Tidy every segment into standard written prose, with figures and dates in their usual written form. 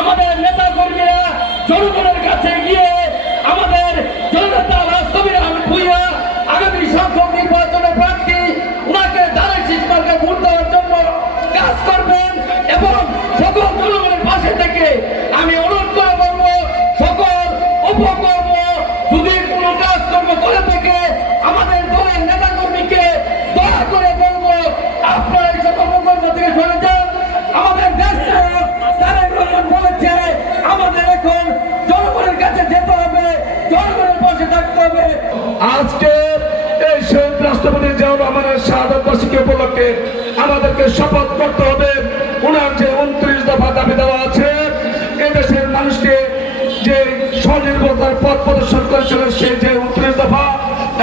আমাদের নেতা কর্মীরা জনগণের কাছে গিয়ে আমাদের জনতা রাষ্ট্রবির ভূঁইয়া আগামী সংসদ নির্বাচনে প্রার্থী উনাকে দাঁড়িয়ে শিষ্যকে ভোট দেওয়ার জন্য কাজ করবেন এবং সকল জনগণের পাশে থেকে আমি অনুরোধ করে বলবো সকল উপকর্ম যদি কোনো কাজকর্ম করে থাকে আমাদের দলের নেতা কর্মীকে দয়া করে বলবো আপনারা এই সকল উপকর্ম থেকে সরে যান। আমাদের দেশটা তারেক রহমান বলেছে আমাদের এখন জনগণের কাছে যেতে হবে, জনগণের পাশে থাকতে হবে। আজকে এই শহীদ রাষ্ট্রপতি জিয়াউর রহমানের শাহাদত বার্ষিকী উপলক্ষে আমাদেরকে শপথ করতে হবে ওনার যে 29 দফা দাবি দেওয়া আছে এদেশের মানুষকে যে স্বনির্ভরতার পথ প্রদর্শন করেছিলেন সেই যে 29 দফা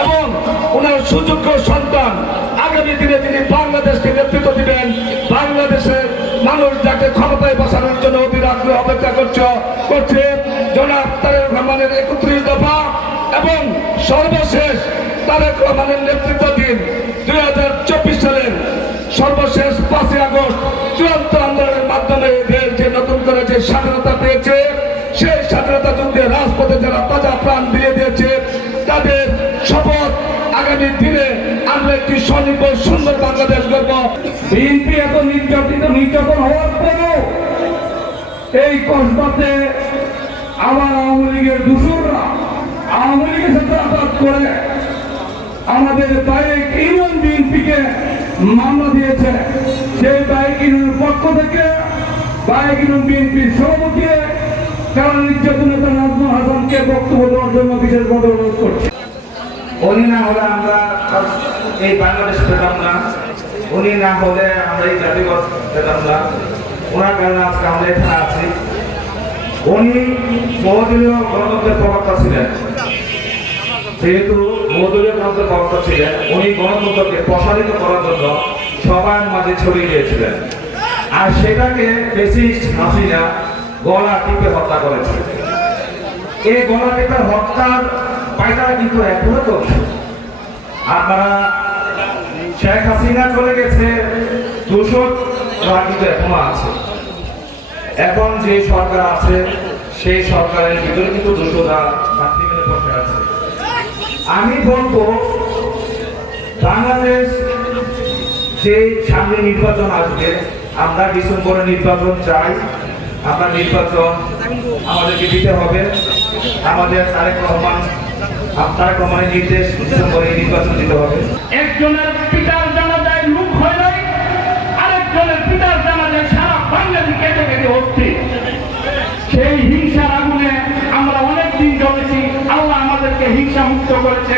এবং ওনার সুযোগ্য সন্তান আগামী দিনে তিনি বাংলাদেশকে নেতৃত্ব দিবেন, বাংলাদেশের মানুষ যাকে ক্ষমতায় বসানোর জন্য অধীর আগ্রহ অপেক্ষা করছে জনাব তারেক রহমানের 31 দফা এবং সর্বশেষ তারেক রহমানের নেতৃত্বাধীন 2024 সালের সর্বশেষ 5 আগস্ট চূড়ান্ত আন্দোলনের মাধ্যমে দেশ যে নতুন করে যে স্বাধীনতা পেয়েছে সেই স্বাধীনতা যুদ্ধে রাজপথে যারা তাজা প্রাণ দিয়ে দিয়েছে তাদের শপথ আগামী দিনে আমরা একটি স্বনির্ভর সুন্দর বাংলাদেশ গড়ব। বিএনপি এত নির্যাতন হওয়ার পরেও এই কসবাতে আবার আওয়ামী লীগের দূষণরা আওয়ামী লীগের সাথে আঘাত করে আমাদের বাইক ইউনিয়ন বিএনপিকে মামলা দিয়েছে। সেই বাইক ইউনিয়নের পক্ষ থেকে বাইক ইউনিয়ন বিএনপির সভাপতি কারণ নির্যাতন নেতা নাজমুল হাসানকে বক্তব্য দেওয়ার জন্য বিশেষভাবে অনুরোধ করছে। উনি না হলে আমরা এই বাংলাদেশ পেতাম না, উনি না হলে আমরা এই জাতিগত পেতাম না। ওনার কারণে আজকে আমরা এখানে আছি। উনি বহুদলীয় গণতন্ত্রের প্রবক্তা ছিলেন, যেহেতু বহুদলীয় গণতন্ত্রের প্রবক্তা ছিলেন উনি গণতন্ত্রকে প্রসারিত করার জন্য সবার মাঝে ছড়িয়ে দিয়েছিলেন আর সেটাকে ফ্যাসিস্ট হাসিনা গলা টিপে হত্যা করেছে। এই গলা টিপে হত্যার পায়তারা কিন্তু এখনো চলছে। আপনারা শেখ হাসিনা চলে গেছে, দূষণরা কিন্তু এখনো আছে। এখন যে সরকার আছে সেই সরকারের ভিতরে কিন্তু দূষণরা চাকরি মেলে বসে আছে। আমি বলবো বাংলাদেশ যে সামনে নির্বাচন আসবে, আমরা ডিসেম্বরে নির্বাচন চাই। আমরা নির্বাচন আমাদেরকে দিতে হবে। আমাদের তারেক রহমানের নির্দেশ ডিসেম্বরে নির্বাচন দিতে হবে। একজনের পিতার জানাজায় মুখ হয় নাই, আরেকজনের পিতার জানাজায় সারা বাংলাদেশ কেটে কেটে হচ্ছে। সেই হিংসার আগুনে আমরা অনেক দিন জ্বলেছি। আল্লাহ আমাদেরকে হিংসা মুক্ত করেছে,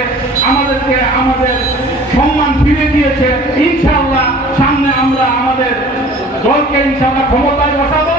আমাদেরকে আমাদের সম্মান ফিরে দিয়েছে। ইনশাআল্লাহ সামনে আমরা আমাদের দলকে ইনশাআল্লাহ ক্ষমতায় বসাবো।